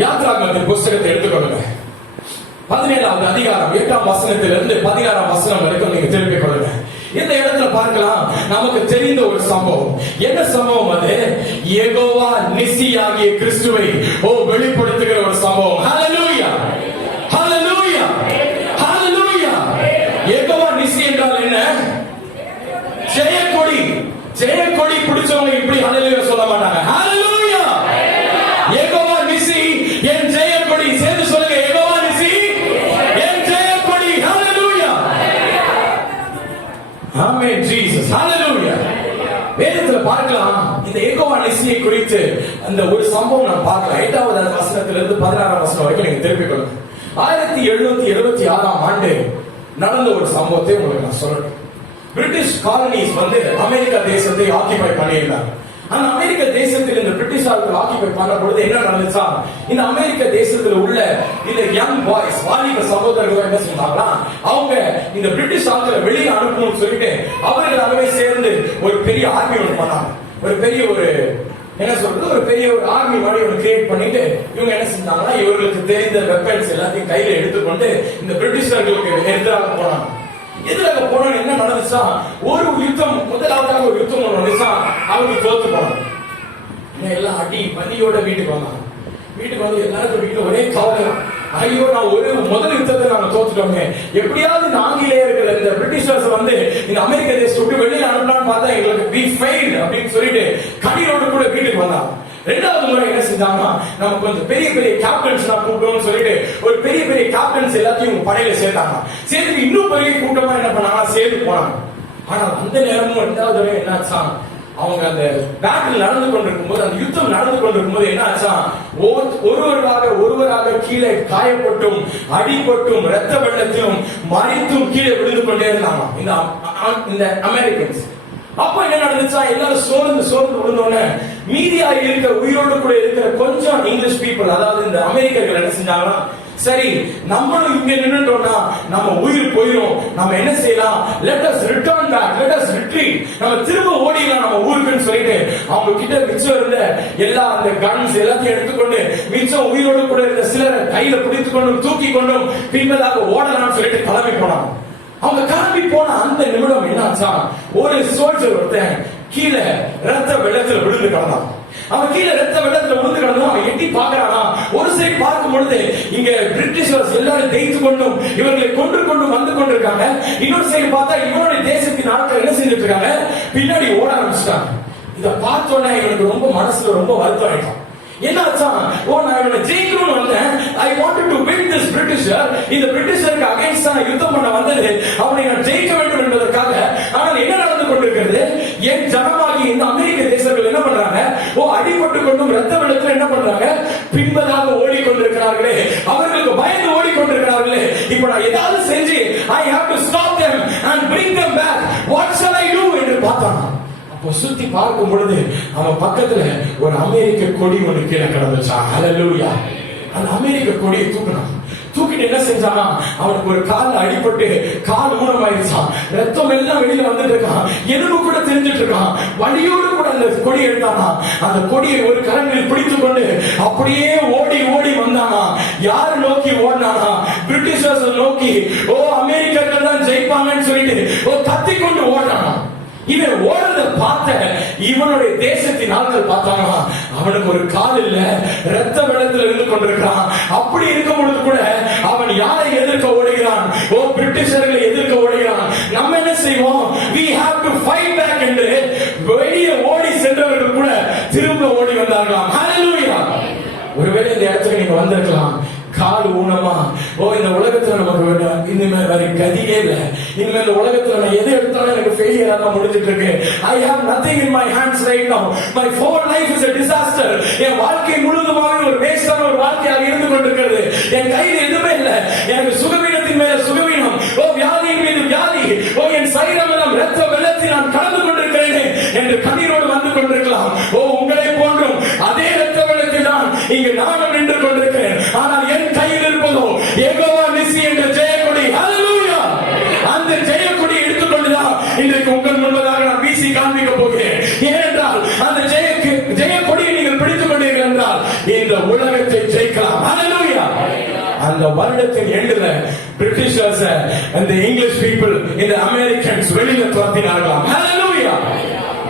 யாத்ராகமத்தின் புஸ்தகத்தை எடுத்துக்கொள்ளுங்க. 17வது அதிகாரம் 8ஆம் வசனத்திலிருந்து 16ஆம் வசனம் வரைக்கும் நீங்க திருப்பிக் கொள்ளுங்க. இந்த இடத்துல பார்க்கலாம், நமக்கு தெரிந்த ஒரு சம்பவம். என்ன சம்பவம் அது? யெகோவா நிசி ஆகிய கிறிஸ்துவை வெளிப்படுத்துகிற ஒரு சம்பவம். ஹல்லேலூயா, ஹல்லேலூயா, ஹல்லேலூயா. யெகோவா நிசி என்றால் என்ன? ஜெயக்கொடி. ஜெயக்கொடி பிடிச்சவங்க இப்படி ஹல்லேலூயா சொல்ல மாட்டாங்க. ஹல்லேலூயா. யெகோவா நிசி என் ஜெயக்கொடி. சேர்ந்து சொல்லுங்க, யெகோவா நிசி என் ஜெயக்கொடி. ஹல்லேலூயா, ஆமென் ஜீசஸ். ஹல்லேலூயா. வேதத்துல பார்க்கலாம், இந்த யெகோவா நிசியை குறித்து அந்த ஒரு சம்பவம் நான் பார்க்கலாம். 8வது வசனத்திலிருந்து 16ஆம் வசனம் வரைக்கும் நீங்க திருப்பிக் கொள்ளுங்க. 1776ஆம் ஆண்டு நடந்த ஒரு சம்பவத்தை உங்களுக்கு நான் சொல்றேன். பிரிட்டிஷ் காலனிஸ் அமெரிக்கா தேசத்தை ஆக்கிபை பண்ணியிருந்தாங்க. அந்த அமெரிக்க தேசத்தில் இந்த பிரிட்டிஷார்கள் ஆக்கிபை பண்ண பொழுது என்ன நடந்துச்சா, இந்த அமெரிக்க தேசத்தில் உள்ள இந்த யங் பாய்ஸ், வாலிப சகோதரர்கள் என்ன சொன்னாங்கன்னா, அவங்க இந்த பிரிட்டிஷ் ஆட்களை வெளியே அனுப்பணும்னு சொல்லிட்டு அவர்களாகவே சேர்ந்து ஒரு பெரிய ஆர்மி ஒன்று பண்ணாங்க. ஒரு பெரிய ஒரு என்ன சொல்றது, ஒரு பெரிய ஒரு ஆர்மி மாதிரி ஒன்று கிரியேட் பண்ணிட்டு இவங்க என்ன செஞ்சாங்கன்னா, இவர்களுக்கு தெரிந்த வெப்பன்ஸ் எல்லாத்தையும் கையில எடுத்துக்கொண்டு இந்த பிரிட்டிஷர்களுக்கு எதிராக போனாங்க. எதிராக போன என்ன நடந்துச்சா, ஒரு யுத்தம், முதலாவதாக ஒரு யுத்தம் ஒன்று நடந்துச்சா, அவங்க தோத்து போனாங்க. எல்லாம் அடி மதியோட வீட்டுக்கு வந்தாங்க. வீட்டுக்கு வந்து எல்லாருக்கும் வீட்டுல ஒரே கவலை, ஐயோ நான் ஒரு முதல் யுத்தத்தை நாங்க தோத்துட்டோங்க, எப்படியாவது இந்த ஆங்கிலேயர்கள் இந்த பிரிட்டிஷர்ஸ் இந்த அமெரிக்க தேசத்தை விட்டு வெளியே அனுப்பலாம்னு பார்த்தா எங்களுக்கு we failed அப்படின்னு சொல்லிட்டு கண்ணீரோடு கூட வீட்டுக்கு வந்தாங்க. 2வது முறை என்ன செஞ்சாங்கன்னா, நம்ம கொஞ்சம் பெரிய பெரிய கேப்டன்ஸ் நான் கூப்பிட்டோம்னு சொல்லிட்டு ஒரு பெரிய பெரிய கேப்டன்ஸ் எல்லாத்தையும் படையில சேர்த்தாங்க. சேர்த்து இன்னும் பெரிய கூட்டமா என்ன பண்ணாங்க, சேர்த்து போனாங்க. ஆனா அந்த நேரமும் 2வது தடவை என்ன ஆச்சா, அவங்க அந்த பேட்டில் நடந்து கொண்டிருக்கும் போது, அந்த யுத்தம் நடந்து கொண்டிருக்கும் போது என்ன ஆச்சா, ஒருவராக கீழே காயப்பட்டும் அடிபட்டும் ரத்த வெள்ளத்திலும் மறித்தும் கீழே விழுந்து கொண்டே இருந்தாங்க இந்த அமெரிக்கன்ஸ். அப்ப என்ன நடந்துச்சா, எல்லாரும் சோர்ந்து விழுந்தோன்னு மீதியா இருக்கிற உயிரோடு கூட இருக்கிற கொஞ்சம் இங்கிலீஷ் பீப்புள், அதாவது இந்த அமெரிக்கர்கள் என்ன செஞ்சாங்கன்னா, சரி நம்மளும் இங்க நின்னுட்டோம்னா நம்ம உயிர் போயிடும், நம்ம என்ன செய்யலாம், let us return back, let us retreat, நம்ம திரும்ப ஓடிடலாம் நம்ம ஊருக்குன்னு சொல்லிட்டு அவங்க கிட்ட மிச்சம் இருந்த எல்லா அந்த கன்ஸ் எல்லாத்தையும் எடுத்துக்கொண்டு மிச்சம் உயிரோடு கூட இருந்த சிலரை கையில பிடித்துக் கொண்டும் தூக்கி கொண்டும் பின்பதாக ஓடலாம்னு சொல்லிட்டு கிளம்பி போனாங்க. அவங்க கிளம்பி போன அந்த நிமிடம் என்னாச்சா, ஒரு சோல்ஜர் ஒருத்தன் கீழே ரத்த வெள்ளத்துல விழுந்து கிடந்தான். அவன் கீழே ரத்த வெள்ளத்துல விழுந்து கிடந்தான். அவன் எட்டி பாக்குறானா, ஒரு சைடு பார்க்கும் பொழுது இங்க பிரிட்டிஷர்ஸ் எல்லாரும் ஜெயித்து கொண்டும் இவர்களை கொண்டு வந்து கொண்டிருக்காங்க. இன்னொரு சைடு பார்த்தா இவனுடைய தேசத்தின் ஆட்கள் என்ன செஞ்சுட்டு இருக்காங்க, பின்னாடி ஓட ஆரம்பிச்சிட்டாங்க. இத பார்த்தோன்னே இவனுக்கு ரொம்ப மனசுல ரொம்ப வருத்தம் ஆயிட்டான். என்னாச்சா, நான் இவனை ஜெயிக்கணும்னு வந்தேன், I wanted to win this Britisher, இந்த பிரிட்டிஷருக்கு அகைன்ஸ்டா நான் யுத்தம் பண்ண வந்தது அவனை நான் ஜெயிக்க வேண்டும் என்பதற்காக. ஆனால் என்ன நடந்து கொண்டிருக்கிறது, என் ஜனமாகி இந்த அமெரிக்க தேசங்கள் என்ன பண்றாங்க, அடிபட்டு கொண்டும் ரத்த வெள்ளத்தில் என்ன பண்றாங்க, பின்பதாக ஓடிக்கொண்டிருக்கிறார்களே, அவர்களுக்கு பயந்து ஓடிக்கொண்டிருக்கிறார்களே. இப்ப நான் ஏதாவது செஞ்சு I have to stop them and bring them back, what shall I do என்று பார்த்தான். சுத்தி பார்க்கும் பொழுது அவன் பக்கத்துல ஒரு அமெரிக்க கொடி ஒன்று கீழே கிடந்துச்சான். ஹல்லேலூயா. அந்த அமெரிக்க கொடியை தூக்கிட்டு என்ன செஞ்சானா, அவனுக்கு ஒரு கால் அடிபட்டு கால் ஊனமாயிருச்சான், ரத்தம் எல்லாம் வெளியில வந்துட்டு இருக்கான், எலும்பு கூட தெரிஞ்சிட்டு இருக்கான். வழியோடு கூட அந்த கொடியை எடுத்தானா, அந்த கொடியை ஒரு கரங்களில் பிடித்துக் கொண்டு அப்படியே ஓடி வந்தானா. யார் நோக்கி ஓடினானா, பிரிட்டிஷர்ஸ் நோக்கி. அமெரிக்கர்கள் தான் ஜெயிப்பாங்கன்னு சொல்லிட்டு கத்திக்கொண்டு ஓடினானா. இவன் ஓடுறத பார்த்த இவனுடைய தேசத்தின் ஆட்கள் பார்த்தாங்க, அவனுக்கு ஒரு கால் இல்ல, ரத்த வெள்ளத்தில் இருந்து கொண்டிருக்கிறான். அப்படி இருக்கும் பொழுது கூட அவன் யாரை எதிர்க்க ஓடுகிறான், பிரிட்டிஷர்களை எதிர்க்க ஓடுகிறான். நம்ம என்ன செய்வோம், we have to fight back என்று வெளியே ஓடி சென்றவர்கள் கூட திரும்ப ஓடி வந்தார்களாம். ஹல்லேலூயா. ஒருவேளை இந்த இடத்துக்கு நீங்க வந்திருக்கலாம், கால் ஊனமா, இந்த உலகத்துல நமக்கு இனிமே வேற கதியே இல்ல, இனிமே இந்த உலகத்துல நான் எதை எடுத்தாலும் எனக்கு ஃபெயிலியரா தான் முடிஞ்சிட்டு இருக்கு. I have nothing in my hands right now, my whole life is a disaster. என் வாழ்க்கை முழுவதுமாக ஒரு வேஸ்டான ஒரு வாழ்க்கையாக இருந்து கொண்டிருக்கிறது. என் கையில் எதுவுமே இல்ல, எனக்கு சுகவீனத்தின் மேல சுகவீனம், வியாதியின் மீது வியாதி, என் சரீரம் எல்லாம் ரத்த வெள்ளத்தில் நான் கடந்து கொண்டிருக்கிறேன் என்று கண்ணீரோடு வந்து கொண்டிருக்கலாம். உங்களை போன்றும் அதே ரத்த வெள்ளத்தில் தான் இங்கு நானும் நின்று கொண்டிருக்கிறேன். ஆனால் என் கையில் இருப்பதோ யெகோவா நிசி என்ற ஜெயக்கொடி. ஹல்லேலூயா. அந்த ஜெயக்கொடி எடுத்துக்கொண்டுதான் இன்றைக்கு உங்கள் முன்பதாக நான் வீசி காண்பிக்க போகிறேன். ஏனென்றால் அந்த ஜெயக்கொடியை நீங்கள் பிடித்துக் கொண்டீர்கள் என்றால் இந்த உலகத்தை ஜெயிக்கலாம். அந்த வருடத்தின் எண்டுல Britishers and the English people இந்த அமெரிக்கன்ஸ் வெளியில துரத்தினார்களாம். ஹalleluya.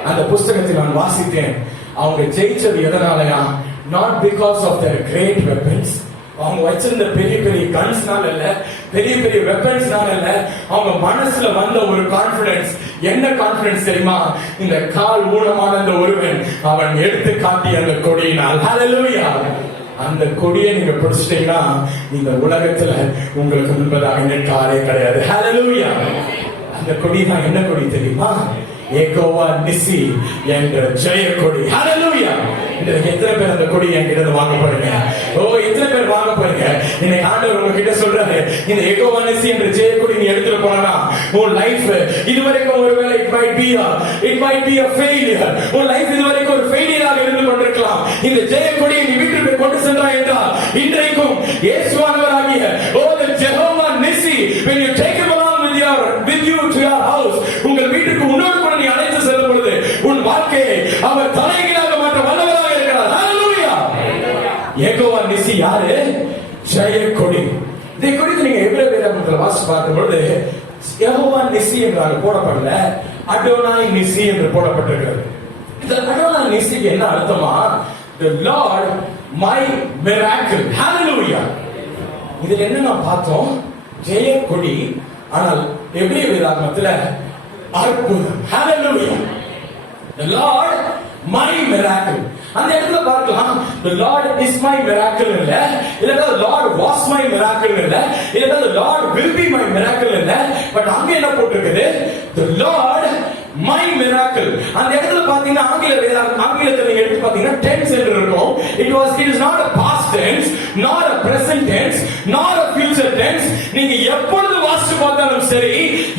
அந்த புத்தகத்தை நான் வாசித்தேன். அவங்க ஜெயிச்சது எதனாலயா? not because of their great weapons. அவங்க வச்சிருந்த பெரிய பெரிய கன்ஸ்னால இல்ல, பெரிய பெரிய வெப்பன்ஸ்னால இல்ல, அவங்க மனசுல வந்த ஒரு கான்பிடன்ஸ். என்ன கான்பிடன்ஸ் தெரியுமா? இந்த கால் ஊனமான அந்த ஒருவன் அவன் எடுத்து காட்டிய அந்த கொடியினால். ஹalleluya. அந்த கொடியை நீங்க பிடிச்சிட்டீங்கன்னா இந்த உலகத்துல உங்களுக்கு முன்பதாக நிற்காரே கிடையாது. ஹalleluya. அந்த கொடி தான் என்ன கொடி தெரியுமா? யெகோவா நிசி என்ற ஜெய கொடி. ஹalleluya. இன்னைக்கு எத்தனை பேர் அந்த கொடி என்கிட்ட வாங்க போறீங்க? ஓ, எத்தனை பேர் வாங்க போறீங்க? இன்னைக்கு ஆண்டவர் உங்ககிட்ட சொல்றாரு, இந்த யெகோவா நிசி என்ற ஜெய கொடி நீ எடுத்துட்டு போனா உன் லைஃப் இதுவரைக்கும் ஒருவேளை it might be a failure. உன் லைஃப் இதுவரைக்கும் ஒரு ஃபெயிலியராக இருந்து கொண்டிருக்கலாம். இந்த ஜெய கொடியை நீ வீட்டுக்கு கொண்டு சென்றாய் என்றால் இன்றைக்கும் இயேசுவானவராகிய ஓ the Jehovah Nissi, when you take him along with you to your house, உங்கள் வீட்டுக்கு உன்னோடு கூட நீ அழைத்து செல்லும் பொழுது உன் வாழ்க்கையை அவர் தலைகீழாக மாற்ற வல்லவராக இருக்கிறார். ஹalleluya. யெகோவா நிசி யாரு? ஜெய கொடி. இதை குறித்து நீங்க எபிரேய வேதத்தில் வாசித்து பார்க்கும் பொழுது யெகோவா நிசி என்றால் போடப்படல, அடோனாய் நிசி என்று போடப்பட்டிருக்கிறது. இந்த அடோனாய் நிசிக்கு என்ன அர்த்தமா? the Lord my miracle. ஹalleluya. இதுல என்ன நான் பார்த்தோம்? ஜெய கொடி, ஆனால் எபிரேய வேதாகமத்துல அற்புதம். ஹalleluya. the Lord my miracle. அந்த இடத்துல பார்க்கலாம், the Lord is my miracle இல்ல, இல்ல the Lord was my miracle இல்ல, இல்ல the Lord will be my miracle இல்ல, பட் அங்க என்ன போட்டிருக்குது? the Lord my miracle. அந்த இடத்துல பாத்தீங்கன்னா ஆங்கிலத்துல நீங்க எடுத்து பாத்தீங்கன்னா tense என்று இருக்கும். it is not a past tense, not a present tense, not a future tense. நீங்க எப்பொழுது வாசித்து பார்த்தாலும் சரி,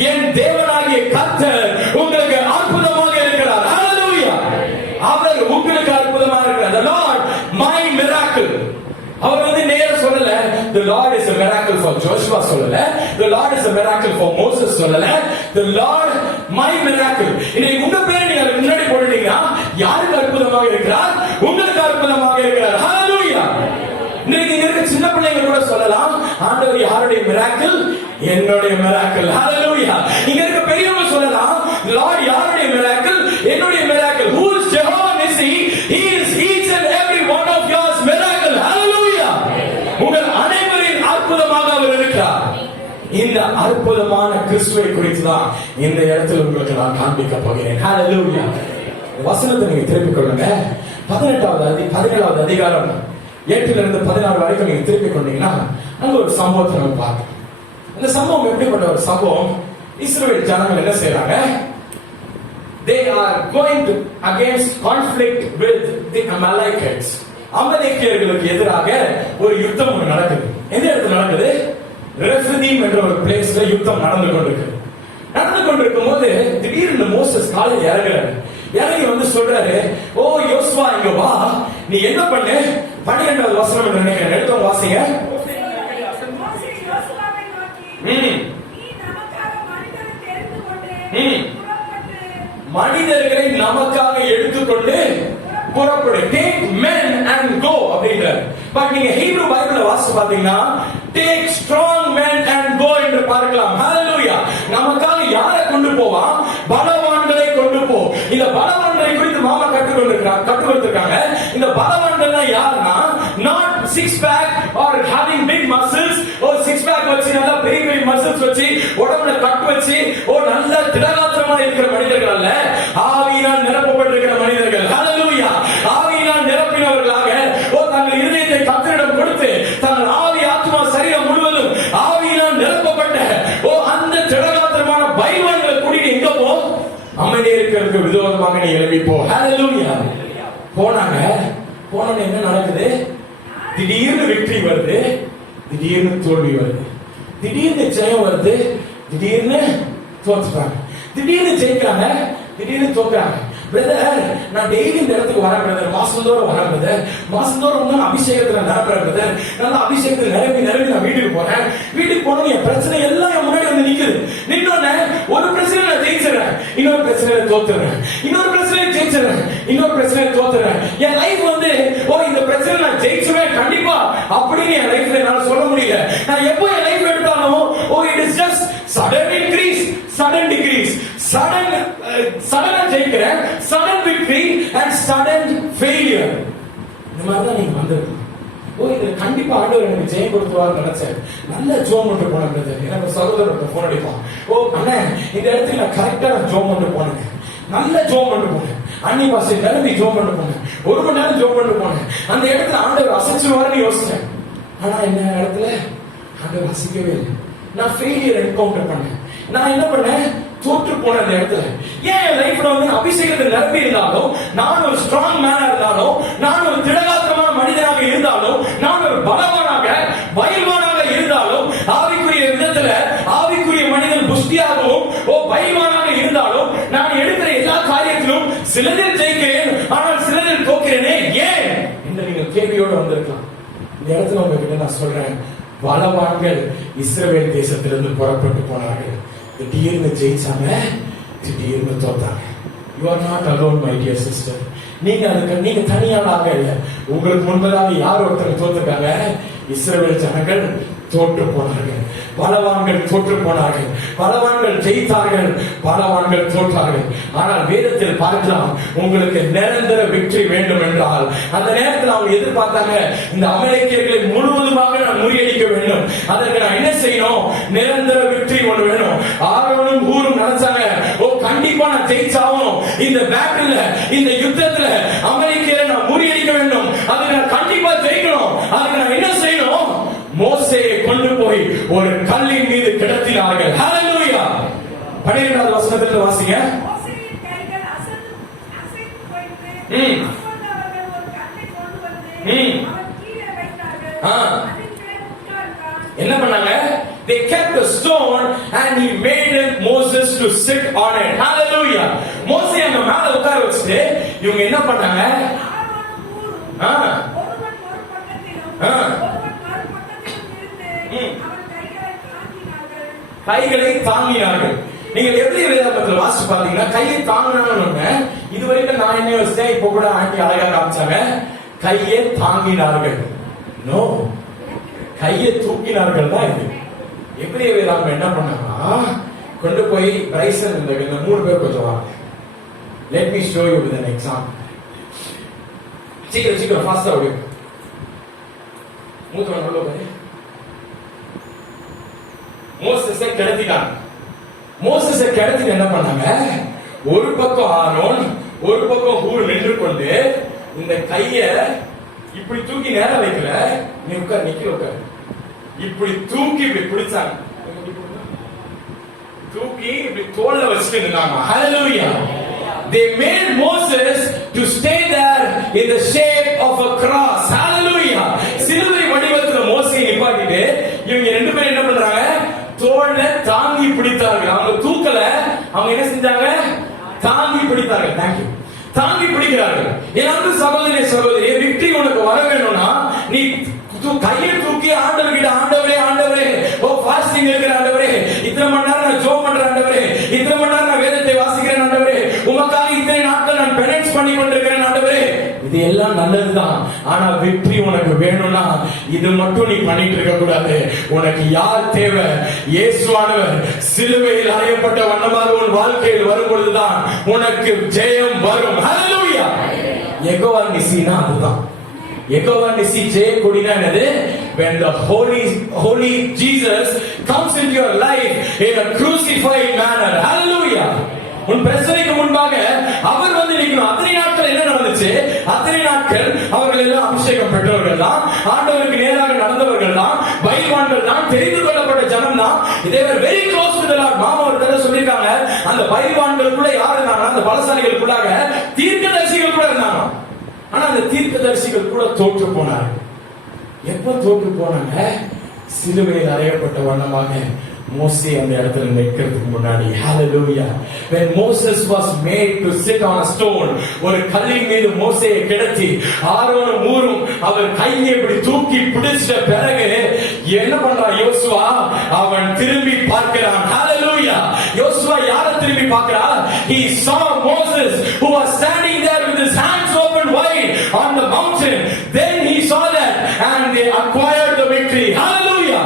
என் தேவனாகிய கர்த்தர் உங்களுக்கு அற்புதமாக இருக்கிறார். ஹalleluya. அவர் உங்களுக்கு அற்புதமாக இருக்கிறார். the Lord my miracle. அவர் வந்து நேரா சொல்லல the Lord is a miracle for Joshua சொல்லல, the Lord is a miracle for Moses சொல்லல, the Lord my miracle. இன்னைக்கு உங்க பேர் நீங்க முன்னாடி போடுறீங்கன்னா யாருக்கு அற்புதமாக இருக்கிறார்? உங்களுக்கு அற்புதமாக இருக்கிறார். ஹalleluya. இன்னைக்கு இங்க இருக்க சின்ன பிள்ளைங்க கூட சொல்லலாம், ஆண்டவர் யாருடைய miracle? என்னுடைய miracle. ஹalleluya. இங்க இருக்க பெரியவங்க சொல்லலாம், Lord யாருடைய miracle? என்னுடைய miracle. Who is Jehovah Nissi? He is each and every one of yours miracle. Hallelujah. உங்கள் அனைவரின் அற்புதமாக அவர் இருக்கிறார். இந்த அற்புதமான கிறிஸ்துவை குறித்து தான் இந்த இடத்துல உங்களுக்கு நான் காண்பிக்க போகிறேன். ஹalleluya. வசனத்தை நீங்க திருப்பிக் கொள்ளுங்க. 17வது அதிகாரம் 8 இருந்து 14 வரைக்கும் நீங்க திருப்பிக் கொண்டீங்கன்னா அங்க ஒரு சம்பவத்தை நம்ம பார்க்கலாம். அந்த சம்பவம் எப்படிப்பட்ட ஒரு சம்பவம்? இஸ்ரவேல் ஜனங்கள் என்ன செய்றாங்க? They are going to against conflict with the Amalekites. அமலேக்கியர்களுக்கு எதிராக ஒரு யுத்தம் நடக்குது. எந்த இடத்துல நடக்குது? ரெஃபிதீம் என்ற ஒரு பிளேஸ்ல யுத்தம் நடந்து கொண்டிருக்கும் போது திடீர்னு மோசஸ் காலையில் இறங்கி வந்து சொல்றாரு, ஓ யோசுவா இங்க வா, நீ என்ன பண்ணு? 12வது வசனம் என்று நினைக்கிறேன், எடுத்து வாசிங்க. மனிதர்களை நமக்காக எடுத்துக்கொண்டு புறப்படு. Take men and go அப்படின்றார். பட் நீங்க ஹீப்ரு பைபிள்ல வாசிச்சு பாத்தீங்கன்னா take strong men and go என்று பார்க்கலாம். ஹalleluya. நமக்காக யாரை கொண்டு போவான்? பலவான்களை கொண்டு போ. இந்த பலவான்களை குறித்து மாமா கற்றுக்கொண்டிருக்காங்க. இந்த பலவான்கள்னா யாருன்னா, not six pack or having big muscles, or six pack வச்சு நல்ல பெரிய பெரிய muscles வச்சு உடம்புல கட் வச்சு ஓ நல்ல திடகாத்திரமா இருக்கிற மனிதர்கள் அல்ல, ஆவியினால் நிரப்பப்பட்டிருக்கிற மனிதர்கள். ஹalleluya. ஆவியினால் நிரப்பினவர்களாக ஓ தங்கள் இதயத்தை கர்த்தரிடம் கொடுத்து தங்கள் ஆவி ஆத்மா சரீரம் முழுவதும் ஆவியினால் நிரப்பப்பட்ட ஓ அந்த திடகாத்திரமான பைவான்கள் கூட்டிட்டு எங்க போ? அமலேக்கியருக்கு விரோதமாக நீ எழுப்பி போ. ஹalleluya. போனாங்க. போனோன்னு என்ன நடக்குது? திடீர்னு வெற்றி வருது, திடீர்னு தோல்வி வருது, திடீர்னு ஜெயம் வருது, திடீர்னு தோத்துறாங்க, திடீர்னு ஜெயிக்கிறாங்க, திடீர்னு தோக்குறாங்க. பிரதர், நான் டெய்லி இந்த இடத்துக்கு வரேன் பிரதர், மாசந்தோறும் வரேன் பிரதர், மாசந்தோறும் அபிஷேகத்துல நிரப்புறேன் பிரதர், நல்லா அபிஷேகத்துல நிரப்பி நான் வீட்டுக்கு போறேன். வீட்டுக்கு போனோம், என் பிரச்சனை எல்லாம் என் முன்னாடி வந்து நிக்குது. நின்னோன்னு ஒரு பிரச்சனை நான் ஜெயிச்சிடறேன், இன்னொரு பிரச்சனையில தோத்துறேன், இன்னொரு பிரச்சனையில ஜெயிச்சிடுறேன், இன்னொரு பிரச்சனையில தோத்துறேன். என் லைஃப் வந்து இந்த பிரச்சனை நான் ஜெயிச்சுவேன் கண்டிப்பா அப்படின்னு என் லைஃப்ல என்னால சொல்ல முடியல. நான் எப்போ என் லைஃப் எடுத்தாலும் it is just sudden increase, sudden decrease, சடனா ஜெயிக்கிறேன், sudden victory and sudden failure. இந்த மாதிரி தான் நீங்க வந்திருக்கீங்க. இது கண்டிப்பா ஆண்டவர் எனக்கு ஜெயம் கொடுத்துருவார் நினைச்சேன். நல்ல ஜோம் பண்ணி போன பிரதர், எனக்கு சகோதரர் போன் அடிப்பான், அண்ணன் இந்த இடத்துல நான் கரெக்டா ஜோம் பண்ணி போனேன், நல்ல ஜோம் பண்ணி போனேன், அன்னி பாசை கிளம்பி ஜோம் பண்ணி போனேன், 1 மணி நேரம் ஜோம் பண்ணி போனேன். அந்த இடத்துல ஆண்டவர் அசைச்சுவாருன்னு யோசிச்சேன். ஆனா என்ன இடத்துல ஆண்டவர் அசைக்கவே இல்லை. நான் ஃபெயிலியர் என்கவுண்டர் பண்ணேன். நான் என்ன பண்ணேன், தோற்று போன அந்த இடத்துல. ஏன் லைஃப்ல வந்து அபிஷேகத்தில் நிரம்பி இருந்தாலும், நான் ஒரு ஸ்ட்ராங் மேனா இருந்தாலும், நான் ஒரு திடகாத்திரமான மனிதனாக இருந்தாலும், நான் ஒரு பலவானாக பயில்வானாக இருந்தாலும், ஆவிக்குரிய விதத்துல ஆவிக்குரிய மனிதன் புஷ்டியாகவும் பயில்வானாக இருந்தாலும், நான் எடுக்கிற எல்லா காரியத்திலும் சிலதில் ஜெயிக்கிறேன், ஆனால் சிலதில் தோக்கிறேனே ஏன் என்று நீங்கள் கேள்வியோடு வந்திருக்கலாம். இந்த இடத்துல உங்ககிட்ட நான் சொல்றேன், பலவான்கள் இஸ்ரவேல் தேசத்திலிருந்து புறப்பட்டு போனார்கள். திடீர்னு ஜெயிச்சாங்க, திடீர்னு தோத்தாங்க. You are not alone, my dear sister. நீங்க தனியாளாக இல்ல. உங்களுக்கு முன்பதாக யார் ஒருத்தர் தோத்துட்டாங்க? இஸ்ரவேல் ஜனங்கள் தோற்று போனார்கள். பலவான்கள் தோற்று போனார்கள், பலவான்கள் ஜெயித்தார்கள், பலவான்கள் தோற்றார்கள். ஆனால் வேதத்தில் பார்க்கலாம், உங்களுக்கு நிரந்தர வெற்றி வேண்டும் என்றால் அந்த நேரத்தில் அவங்க எதிர்பார்த்தாங்க, இந்த அமலேக்கியர்களை முழுவதுமாக நான் முறியடிக்க வேண்டும், அதற்கு நான் என்ன செய்யணும், நிரந்தர வெற்றி ஒன்று வேணும். ஆரோனும் ஊரும் நினைச்சாங்க, கண்டிப்பா நான் ஜெயிச்சாகணும், இந்த பேட்டில் இந்த யுத்தத்துல அமலேக்கியரை நான் முறியடிக்க வேண்டும், அதுக்கு நான் கண்டிப்பா ஜெயிக்கணும், அதுக்கு நான் என்ன செய்யணும், மோசேயை கொண்டு போய் ஒரு கல்லின் மீது கிடத்தினார்கள். ஹல்லேலூயா. 12வது வசனத்திலிருந்து வாசிங்க. மோசேயின் கைகள் அசைந்து போயிற்று. அப்பொழுது அவர்கள் ஒரு கல்லை கொண்டு வந்து அவன் கீழே வைத்தார்கள். அதின் மேல் உட்கார்ந்தான். என்ன பண்ணாங்க? They kept the stone and he made Moses to sit on it. Hallelujah. மோசே அங்க மேல உட்கார வச்சிட்டு இவங்க என்ன பண்ணாங்க? ஆரோனும் ஊரும் ஒருவன் ஒரு பக்கத்திலும் கைகளை தாங்கினார்கள். நீங்க எப்படி வேதாகமத்தில் வாசிச்சு பாத்தீங்கன்னா, கையை தாங்கினாங்க. இதுவரைக்கும் நான் என்ன யோசிச்சேன், இப்ப கூட ஆண்டி அழகா காமிச்சாங்க, கையை தாங்கினார்கள். நோ, கையை தூக்கினார்கள் தான் இது. எப்படி வேதாகம் என்ன பண்ணாங்கன்னா, கொண்டு போய் பிரைசன் இந்த 3 பேர் கொஞ்சம் வாங்க. Let me show you with an example. சீக்கிரம் ஃபாஸ்டா ஓடு. மூத்தவன் உள்ள போய் மோசேஸை கிடத்திட்டாங்க. மோசேஸை கிடத்திட்டு என்ன பண்ணாங்க, ஒரு பக்கம் ஆரோன் ஒரு பக்கம் ஊர் நின்று கொண்டு இந்த கைய இப்படி தூக்கி நேரம் வைக்கல, நீ உட்கார், நிக்க உட்கார், இப்படி தூக்கி இப்படி பிடிச்சாங்க, தூக்கி இப்படி தோல்ல வச்சுட்டு இருந்தாங்க. Hallelujah. They made Moses to stay there in the shape of a cross. Hallelujah. சிலுவை வடிவத்தில் மோசேயை நிப்பாட்டிட்டு இவங்க 2 பேரும் என்ன பண்றாங்க, தோல்ல தாங்கி பிடித்தார்கள். அவங்க தூக்கல, அவங்க என்ன செஞ்சாங்க, தாங்கி பிடித்தார்கள். தேங்க்யூ. தாங்கி பிடிக்கிறார்கள். என் அன்பு சகோதரனே சகோதரியே, விக்டரி உனக்கு வர வேணும்னா நீ கையை தூக்கி ஆண்டவர்கிட்ட, ஆண்டவரே ஃபாஸ்டிங் இருக்கிற ஆண்டவரே, இத்தனை மணி நேரம் நான் ஜெபம் பண்றேன் ஆண்டவரே, இத்தனை மணி நேரம் நான் வேதத்தை வாசிக்கிறேன் ஆண்டவரே, உமக்காக இத்தனை நாட்கள் நான் பெனன்ஸ் பண்ணி கொண்டிருக்கிறேன் ஆண்டவரே. இது எல்லாம் நல்லதுதான். ஆனா வெற்றி உனக்கு வேணும்னா இது மட்டும் நீ பண்ணிட்டு இருக்க கூடாது. உனக்கு யார் தேவை? இயேசுவானவர் சிலுவையில் அறையப்பட்ட வண்ணமாக உன் வாழ்க்கையில் வரும் பொழுதுதான் உனக்கு ஜெயம் வரும். ஹல்லேலூயா. யெகோவா நிசினா அதுதான். யெகோவா நிசி ஜெய கொடினா என்னது? When the holy Jesus comes into your life in a crucified manner. Hallelujah. உன் பிரச்சனைக்கு முன்பாக அவர் வந்து நிற்கணும். அத்தனை நாட்கள் என்ன நடந்துச்சு? அத்தனை நாட்கள் அவர்கள் எல்லாம் அபிஷேகம் பெற்றவர்கள் தான், ஆண்டவருக்கு நேராக நடந்தவர்கள் தான், பைல்வான்கள் தான், தெரிந்து கொள்ளப்பட்ட ஜனம் தான். இதே very close to the Lord. மாமா ஒரு தடவை சொல்லிருக்காங்க, அந்த பைல்வான்களுக்குள்ள யார் இருந்தாங்க? அந்த பலசாலிகளுக்குள்ளாக தீர்க்கதரிசிகள் கூட இருந்தாங்க. ஆனா அந்த தீர்க்கதரிசிகள் கூட தோற்று போனார்கள். எப்ப தோற்று போனாங்க? சிலுவையில் அறையப்பட்ட வண்ணமாக மோசே அந்த இடத்துல நிற்கிறதுக்கு முன்னாடி, ஹalleluya, when Moses was made to sit on a stone, ஒரு கல்லின் மீது மோசேயை கிடத்தி ஆரோனும் ஊரும் அவர் கையை இப்படி தூக்கி பிடிச்ச பிறகு என்ன பண்றான் யோசுவா? அவன் திரும்பி பார்க்கிறான். ஹalleluya. யோசுவா யாரை திரும்பி பார்க்கிறான்? He saw Moses who was standing there with his hands open wide on the mountain. Then he saw that and they acquired the victory. Hallelujah.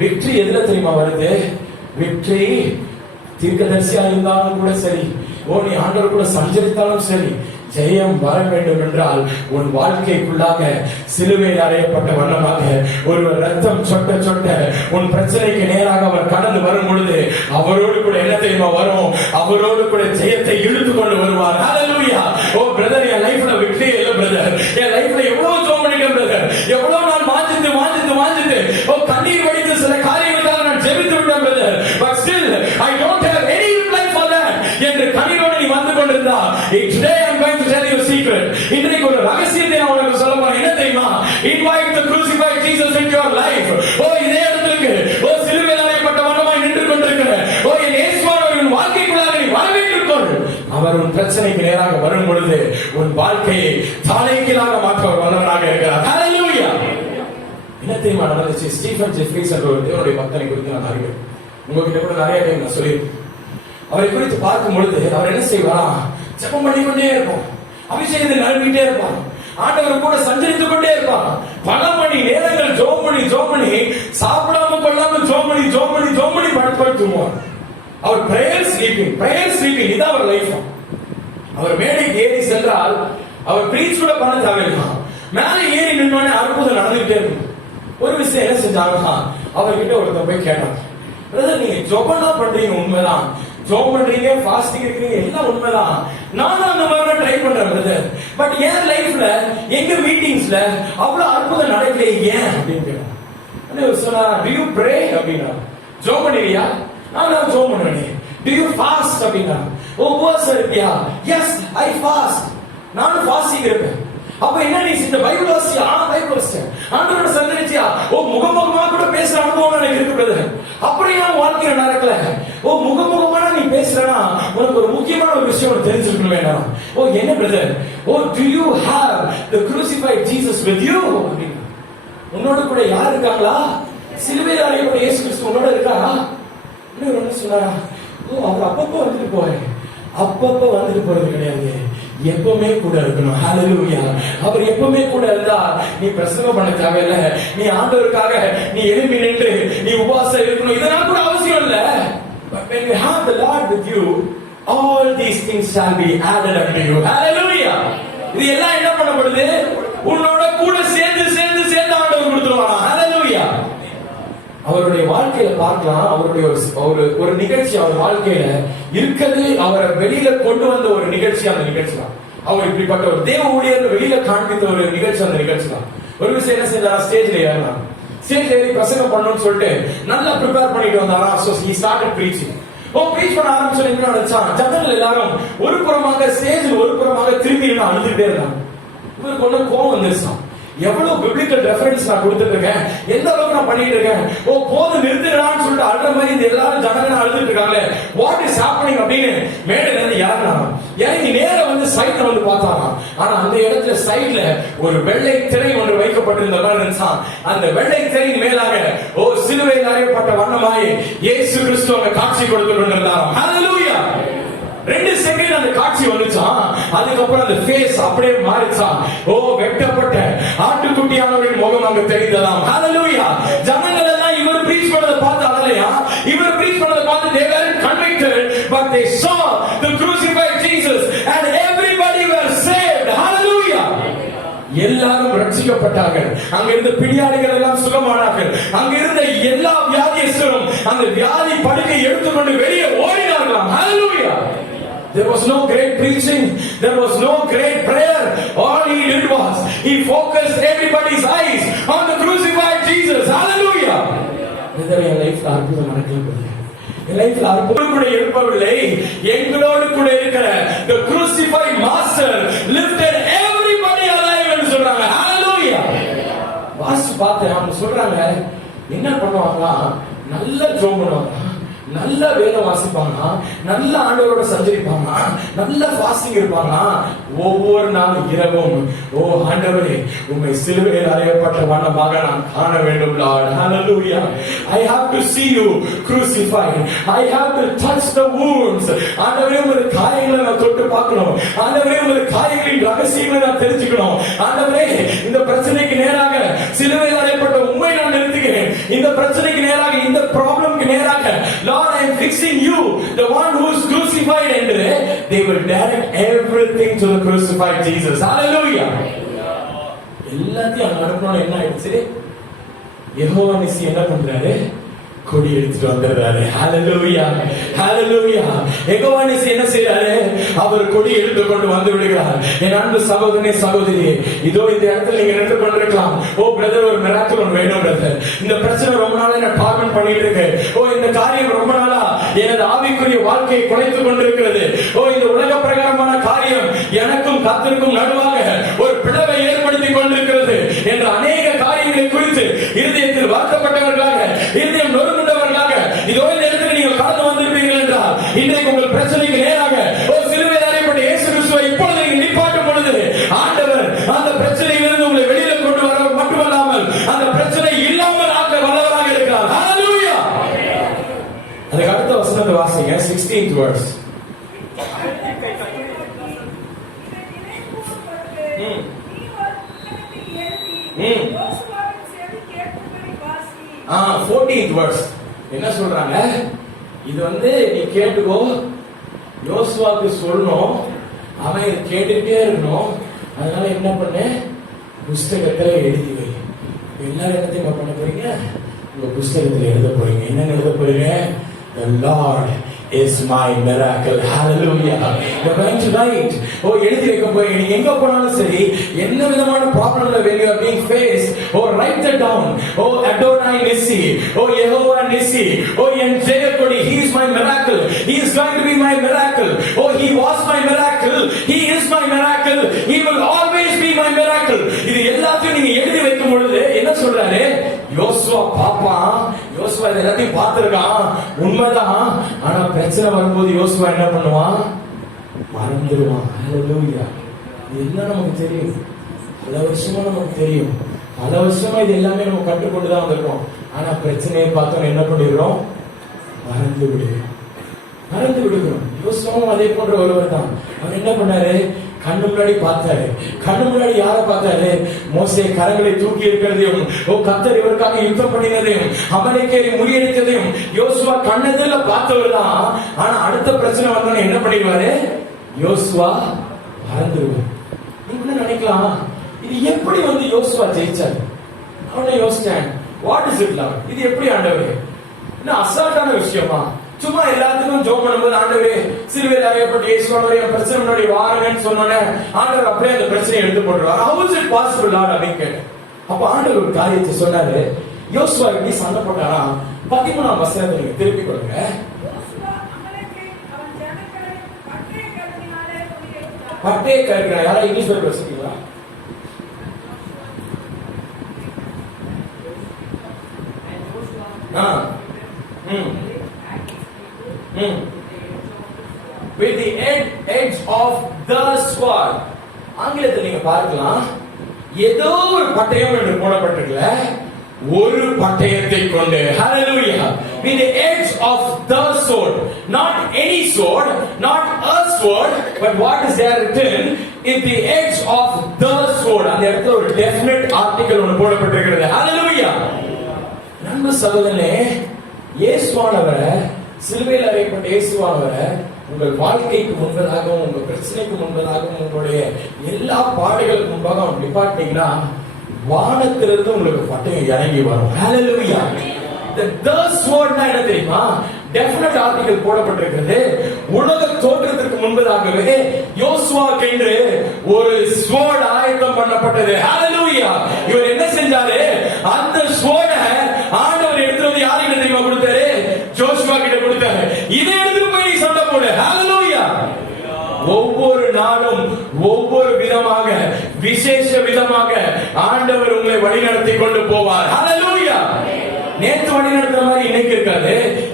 வெற்றி எதுல தெரியுமா வருது? வெற்றி தீர்க்கதரிசியா இருந்தாலும் கூட சரி, நீ ஆண்டவர் கூட சஞ்சரித்தாலும் சரி, ஜெயம் வர வேண்டும் என்றால் உன் வாழ்க்கைக்குள்ளாக சிலுவையில் அறையப்பட்ட வண்ணமாக ஒரு ரத்தம் சொட்ட சொட்ட உன் பிரச்சனைக்கு நேராக அவர் கடந்து வரும் பொழுது அவரோடு கூட என்ன தெரியுமா வரும்? அவரோடு கூட ஜெயத்தை இழுத்து கொண்டு வருவார். ஹalleluya. ஓ பிரதர், என் லைஃப்ல விக்டரி இல்ல பிரதர். என் லைஃப்ல எவ்வளவு ஜெபம் பண்ணிட்டேன் பிரதர், எவ்வளவு நாள் வாஞ்சித்து கண்ணீர் வடித்து சில காரியங்களுக்காக நான் ஜெபித்து விட்டேன் brother, but still I don't have any reply for that என்று கண்ணீரோடு நீ வந்து கொண்டிருந்தா, today I'm going to tell you a secret. இன்றைக்கு ஒரு ரகசியத்தை நான் உனக்கு சொல்ல போறேன். என்ன தெரியுமா? Invite the crucified Jesus into your life. இதே இடத்துக்கு சிலுவையில் அறையப்பட்ட வண்ணமாய் நின்று கொண்டிருக்கிற என் இயேசுவின் வாழ்க்கைக்குள்ளாக நீ வரவேற்றுக் கொள். அவர் உன் பிரச்சனைக்கு நேராக வரும் பொழுது உன் வாழ்க்கையை தலைகீழாக மாற்ற வல்லவராக இருக்கிறார். ஹalleluya. என்ன தெரியுமா நடந்துச்சு? ஸ்டீஃபன் ஜெஃப்ரிஸ் என்ற ஒரு தேவனுடைய பக்தனை குறித்து நான் அறிவேன். உங்ககிட்ட கூட நிறைய டைம் நான் சொல்லியிருக்கேன். அவரை குறித்து பார்க்கும் பொழுது அவர் என்ன செய்வாரா? ஜெபம் பண்ணிக்கொண்டே இருப்பார், அபிஷேகத்தை நல்கிட்டே இருப்பார், ஆண்டவர் கூட சஞ்சரித்துக் கொண்டே இருப்பார். பல மணி நேரங்கள் ஜெபம் பண்ணி சாப்பிடாம கொள்ளாம ஜெபம் பண்ணி படுத்துவார். அவர் பிரேயர் ஸ்லீப்பிங் இதான் அவர் லைஃப். அவர் மேடைக்கு ஏறி சென்றால் அவர் பிரீச் கூட பண்ண தேவையில்லை. மேலே ஏறி நின்னோடனே அற்புதம் நடந்துகிட்டே இருக்கும். ஒரு விஷயம் என்ன செஞ்சாங்க, அவர்கிட்ட ஒருத்தர் போய் கேட்டாங்க, பிரதர் நீங்க ஜெபம் தான் பண்றீங்க, உண்மைதான், ஜெபம் பண்றீங்க, ஃபாஸ்டிங் இருக்கீங்க, எல்லாம் உண்மைதான், நானும் அந்த மாதிரி ட்ரை பண்றேன் பிரதர், பட் என் லைஃப்ல எங்க மீட்டிங்ஸ்ல அவ்வளவு அற்புதம் நடக்கலையே, ஏன் அப்படின்னு கேட்டாங்க. சொன்னா, do you pray அப்படின்னா, ஜெபம் பண்ணுறியா? நான் ஜெபம் பண்ணுவேன். do you fast அப்படின்னா, உபவாசம் இருக்கியா? yes I fast, நானும் ஃபாஸ்டிங் இருப்பேன். அப்ப என்ன நீ இந்த பைபிள் வாசியா? பைபிள் வாசிச்சேன். ஆண்டவரோட சந்தனிச்சியா? முகமுகமா கூட பேசுற அனுபவம் எனக்கு இருக்கு பிரதர். அப்படியே வாழ்க்கையில நடக்கல. முகமுகமான நீ பேசுறனா உனக்கு ஒரு முக்கியமான ஒரு விஷயம் தெரிஞ்சிருக்கணும் வேண்டாம். என்ன brother? do you have the crucified Jesus with you? உன்னோட கூட யார் இருக்காங்களா? சிலுவையில் அறையப்பட்ட இயேசு கிறிஸ்து உன்னோட இருக்காரா? என்ன சொன்னாரா? அவர் அப்பப்போ வந்துட்டு போறது கிடையாது, எப்பவுமே கூட இருக்கணும். ஹalleluya. அவர் எப்பவுமே கூட இருந்தா நீ பிரசங்கம் பண்ண தேவையில்லை, நீ ஆண்டவருக்காக நீ எழும்பி நின்று நீ உபவாசம் இருக்கணும், இதெல்லாம் கூட அவசியம் இல்ல. But when you have the Lord with you, all these things shall be added unto you. Hallelujah. இது எல்லாம் என்ன பண்ணப்படுது? உன்னோட கூட சேர்ந்து ஆண்டவர் கொடுத்துருவாங்க. ஹalleluya. அவருடைய வாழ்க்கையில பார்க்கலாம், அவருடைய ஒரு நிகழ்ச்சி அவர் வாழ்க்கையில இருக்கிறது, அவரை வெளியில கொண்டு வந்த ஒரு நிகழ்ச்சி. அந்த நிகழ்ச்சி தான் அவர் இப்படிப்பட்ட ஒரு தேவ ஊழியர் வெளியில காண்பித்த ஒரு நிகழ்ச்சி. அந்த நிகழ்ச்சி தான் ஒரு விஷயம் என்ன செஞ்சாரா? ஸ்டேஜ்ல ஏறி பிரசங்கம் பண்ணணும்னு சொல்லிட்டு நல்லா ப்ரிப்பேர் பண்ணிட்டு வந்தாரா. So he started preaching. Breach பண்ண ஆரம்பிச்ச என்ன நடந்துச்சான்? ஜனங்கள் எல்லாரும் ஒரு புறமாக ஸ்டேஜில் ஒரு புறமாக திரும்பி அழுதுகிட்டே இருந்தாங்க. இவருக்கு ஒண்ணு கோவம் வந்துருச்சான். எவ்வளவு பிப்ளிக்கல் ரெஃபரன்ஸ் நான் கொடுத்துட்டு இருக்கேன், எந்த அளவுக்கு நான் பண்ணிட்டு இருக்கேன், போது நிறுத்திடலாம்னு சொல்லிட்டு அழுற மாதிரி இந்த எல்லாரும் ஜனங்கள் அழுதுட்டு இருக்காங்களே, வாட் இஸ் ஹேப்பனிங் அப்படின்னு மேடையில இருந்து இறங்கி நேர வந்து சைட்ல வந்து பார்த்தாராம். ஆனா அந்த இடத்துல சைட்ல ஒரு வெள்ளை திரை ஒன்று வைக்கப்பட்டிருந்த மாதிரி இருந்துச்சான். அந்த வெள்ளை திரையின் மேலாக சிலுவையில் அறையப்பட்ட வண்ணமாய் இயேசு கிறிஸ்து அங்க காட்சி கொடுத்து கொண்டிருந்தாராம். ஹalleluya. 2 செகண்ட் அந்த காட்சி வந்துச்சான். அதுக்கப்புறம் அந்த ஃபேஸ் அப்படியே மாறிச்சான். வெட்டப்பட்ட ஆட்டுக்குட்டியானவரின் முகம் அங்க தெரிந்ததாம். ஹalleluya. ஜனங்கள் எல்லாம் இவர் பிரீச் பண்ணத பார்த்து அழலையா, இவர் பிரீச் பண்ணத பார்த்து they were convicted, but they saw the crucified Jesus and everybody were saved. Hallelujah. எல்லாரும் ரட்சிக்கப்பட்டார்கள். அங்க இருந்த பிணியாளிகள் எல்லாம் சுகமானார்கள். அங்க இருந்த எல்லா வியாதியஸ்தரும் அந்த வியாதி படுக்கை எடுத்துக்கொண்டு வெளியே ஓடினார்களாம். Hallelujah. There was no great preaching, there was no great prayer. All he did was he focused everybody's eyes on the crucified Jesus. Hallelujah. என் லைஃப்ல அற்புதம் நடக்கல, என் லைஃப்ல அற்புதம் கூட இருப்பவில்லை, எங்களோடு கூட இருக்கிற the crucified master lifted everybody alive என்று சொல்றாங்க. Hallelujah. வாசி பார்த்தேன், அவங்க சொல்றாங்க என்ன பண்ணுவாங்களா, நல்ல ஜெபம் பண்ணுவாங்க, நல்ல வேதம் வாசிப்பாங்க, நல்ல ஆண்டவரோட சஞ்சரிப்பாங்க, நல்ல ஃபாஸ்டிங் இருப்பாங்க. ஒவ்வொரு நாள் இரவும், ஓ ஆண்டவரே உம்மை சிலுவையில் அறையப்பட்ட வண்ணமாக நான் காண வேண்டும் Lord. Hallelujah. I have to see you crucified. I have to touch the wounds. ஆண்டவரே உம்முடைய காயங்களை நான் தொட்டு பார்க்கணும். ஆண்டவரே உம்முடைய காயங்களின் ரகசியங்களை நான் தெரிஞ்சுக்கணும். ஆண்டவரே இந்த பிரச்சனைக்கு நேராக சிலுவையில் அறையப்பட்ட உம்மை நான் நிறுத்துகிறேன். இந்த பிரச்சனைக்கு நேராக, இந்த ப்ராப்ளம்க்கு நேராக, Lord, I am fixing you, the one who is crucified, and they will direct everything to the crucified Jesus. Hallelujah. எல்லாத்தையும் அங்க அனுப்பணும். என்ன ஆயிடுச்சு? யெகோவா நிசி என்ன பண்றாரு? கொடி எடுத்துட்டு வந்துடுறாரு. ஹalleluya, ஹalleluya. யெகோவா நிசி என்ன செய்றாரு? அவர் கொடி எடுத்து கொண்டு வந்து விடுகிறார். என் அன்பு சகோதரனே, சகோதரியே, இதோ இந்த இடத்துல நீங்க நின்று கொண்டிருக்கலாம். ஓ பிரதர், ஒரு மிராக்கிள் ஒன்று வேணும் பிரதர். இந்த பிரச்சனை ரொம்ப நாளா நான் டார்மெண்ட் பண்ணிட்டு இருக்கு. ஓ இந்த காரியம் ரொம்ப நாளா எனது ஆவிக்குரிய வாழ்க்கையை குலைத்துக் கொண்டிருக்கிறது. ஓ இந்த உலக பிரகாரமான காரியம் எனக்கும் கர்த்தருக்கும் நடுவாக ஒரு பிளவை ஏற்படுத்தி கொண்டிருக்கிறது என்ற அநேக காரியங்களை குறித்து இருதயத்தில் வருத்தப்பட்டவர்களாக, இருதயம் நொறுங்குண்டவர்களாக இதோ இந்த இடத்துல நீங்கள் கடந்து வந்திருப்பீர்கள் என்றால், இன்றைக்கு உங்கள் பிரச்சனைக்கு நேராக ஒரு சிலுவையில் அறையப்பட்ட இயேசு கிறிஸ்துவை இப்பொழுது நீங்கள் நிப்பாட்டும் பொழுது ஆண்டவர் அந்த பிரச்சனையிலிருந்து உங்களை வெளியில கொண்டு வர மட்டுமல்லாமல் அந்த பிரச்சனை இல்லாமல் ஆக்க வல்லவராக இருக்கிறார். ஹalleluya. அதுக்கு அடுத்த வசனத்தை வாசிங்க, 16th verse. ஆ 14th verse என்ன சொல்றாங்க? இது நீ கேட்டுக்கோ, யோசுவாக்கு சொல்லணும், அவன் இது கேட்டுட்டே இருக்கணும். அதனால என்ன பண்ண, புஸ்தகத்துல எழுதி வை. எல்லாரும் என்னத்தையும் பண்ண போறீங்க? உங்க புஸ்தகத்துல எழுத போறீங்க. என்ன எழுத போறீங்க? The Lord is my miracle. Hallelujah. You're going to write. ஓ எழுதி வைக்க போறீங்க. நீங்க எங்க போனாலும் சரி, என்ன விதமான ப்ராப்ளம்ல when you are being faced, oh write it down. Oh Adonai Nissi, oh Yehovah Nissi, oh N Jayakodi, he is my miracle. He is going to be my miracle. Oh he was my miracle. He is my miracle. He will always be my miracle. இது எல்லாத்தையும் நீங்க எழுதி வைக்கும் பொழுது என்ன சொல்றாரு? யோசுவா பாப்பா, யோசுவா எல்லாத்தையும் பார்த்திருக்கான், உண்மைதான். ஆனா பிரச்சனை வரும்போது யோசுவா என்ன பண்ணுவான்? மறந்துடுவான். ஹalleluya. இது எல்லாம் நமக்கு தெரியும், பல வருஷமா நமக்கு தெரியும், பல வருஷமா இது எல்லாமே நம்ம கற்றுக்கொண்டுதான் வந்திருக்கோம். ஆனா பிரச்சனையை பார்த்தோம் என்ன பண்ணிடுறோம்? மறந்து விடுகிறோம். யோசுவாவும் அதே போன்ற ஒருவர் தான். அவர் என்ன பண்ணாரு? கண்ணு முன்னாடி பார்த்தாரு. கண்ணு முன்னாடி யாரை பார்த்தாரு? மோசே கரங்களை தூக்கி இருக்கிறதையும், ஓ கர்த்தர் இவருக்காக யுத்தம் பண்ணினதையும், அமலேக்கியரை முறியடித்ததையும் யோசுவா கண்ணதில பார்த்தவர் தான். ஆனா அடுத்த பிரச்சனை வந்தோன்னு என்ன பண்ணிடுவாரு? யோசுவா மறந்துடுவார். நீங்க நினைக்கலாம், இது எப்படி யோசுவா ஜெயிச்சாரு? அவனை யோசிச்சேன், வாட் இஸ் இட் லவ்? இது எப்படி ஆண்டவரே? என்ன அசால்ட்டான விஷயமா? சும்மா எல்லாத்துக்கும் ஜெபம் பண்ணும்போது ஆண்டவரே சிலுவையில் அறையப்பட்ட இயேசுவோட பிரச்சனை முன்னாடி வாருங்கன்னு சொன்னோன்னே ஆண்டவர் அப்படியே அந்த பிரச்சனையை எடுத்து போடுவார். How is it possible Lord அப்படின்னு கேட்டேன். அப்ப ஆண்டவர் ஒரு காரியத்தை சொன்னாரு. யோசுவா எப்படி சண்டை போட்டாரா? 13ஆம் வசனத்தை நீங்க திருப்பி கொடுங்க. பட்டே கருக்கிறார். யாரா இங்கிலீஷ் வேர்ட் பேசுறீங்களா? With the edge of the sword. ஆங்கிலத்தில் நீங்க பார்க்கலாம், ஏதோ ஒரு பட்டயம் என்று போடப்பட்டிருக்கல, ஒரு பட்டயத்தை கொண்டு. Hallelujah. With the edge of the sword, not any sword, not a sword, but what is there written? In the edge of the sword. அந்த இடத்துல ஒரு definite article ஒன்று போடப்பட்டிருக்கிறது. Hallelujah. நண்பு சகோதரனே, இயேசுவானவரை, சிலுவையில் அறையப்பட்ட இயேசுவானவரை உங்கள் வாழ்க்கைக்கு முன்பதாகவும், உங்க பிரச்சனைக்கு முன்பதாகவும், உங்களுடைய எல்லா பாடுகளுக்கு முன்பாக நிப்பாட்டிங்கன்னா வானத்திலிருந்து உங்களுக்கு பட்டயம் இறங்கி வரும். Hallelujah. The sword என்ன தெரியுமா? டெஃபினட் ஆர்டிகல் போடப்பட்டிருக்கிறது. உலக தோற்றத்திற்கு முன்பதாகவே யோசுவாக்கு என்று ஒரு ஸ்வோர்ட் ஆயத்தம் பண்ணப்பட்டது. Hallelujah. இவர் என்ன செஞ்சாரு? அந்த ஸ்வோர்ட ஆண்டவர் எடுத்து வந்து யாருக்கு தெரியுமா கொடுத்தாரு? ஜோஷுவா கிட்ட கொடுத்தாரு. இதை எடுத்து போய் சண்டை போடு. Hallelujah. ஒவ்வொரு நாளும் ஒவ்வொரு விதமாக, விசேஷ விதமாக ஆண்டவர் உங்களை வழிநடத்தி கொண்டு போவார். Hallelujah. நேத்து வழி நடத்துற மாதிரி இன்னைக்கு இருக்காது.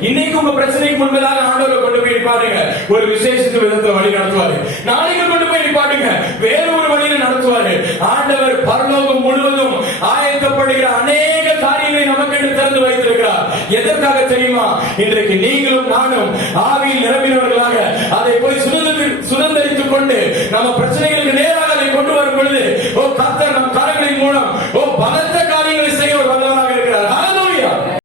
இன்னைக்கு உங்க பிரச்சனைக்கு முன்பதாக ஆண்டவரை கொண்டு போய் நிப்பாட்டுங்க, ஒரு விசேஷித்த விதத்துல வழி நடத்துவாரு. நாளைக்கு கொண்டு போய் நிப்பாட்டுங்க, வேற ஒரு வழியில நடத்துவாரு. ஆண்டவர் பரலோகம் முழுவதும் ஆயத்தப்படுகிற அநேக காரியங்களை நமக்கு என்று திறந்து வைத்திருக்கிறார். எதற்காக தெரியுமா? இன்றைக்கு நீங்களும் நானும் ஆவியில் நிரம்பினவர்களாக அதை போய் சுதந்திரித்துக் கொண்டு நம்ம பிரச்சனைகளுக்கு நேராக அதை கொண்டு வரும் பொழுது, ஓ கர்த்தர் நம் கரங்களின் மூலம், ஓ பலத்த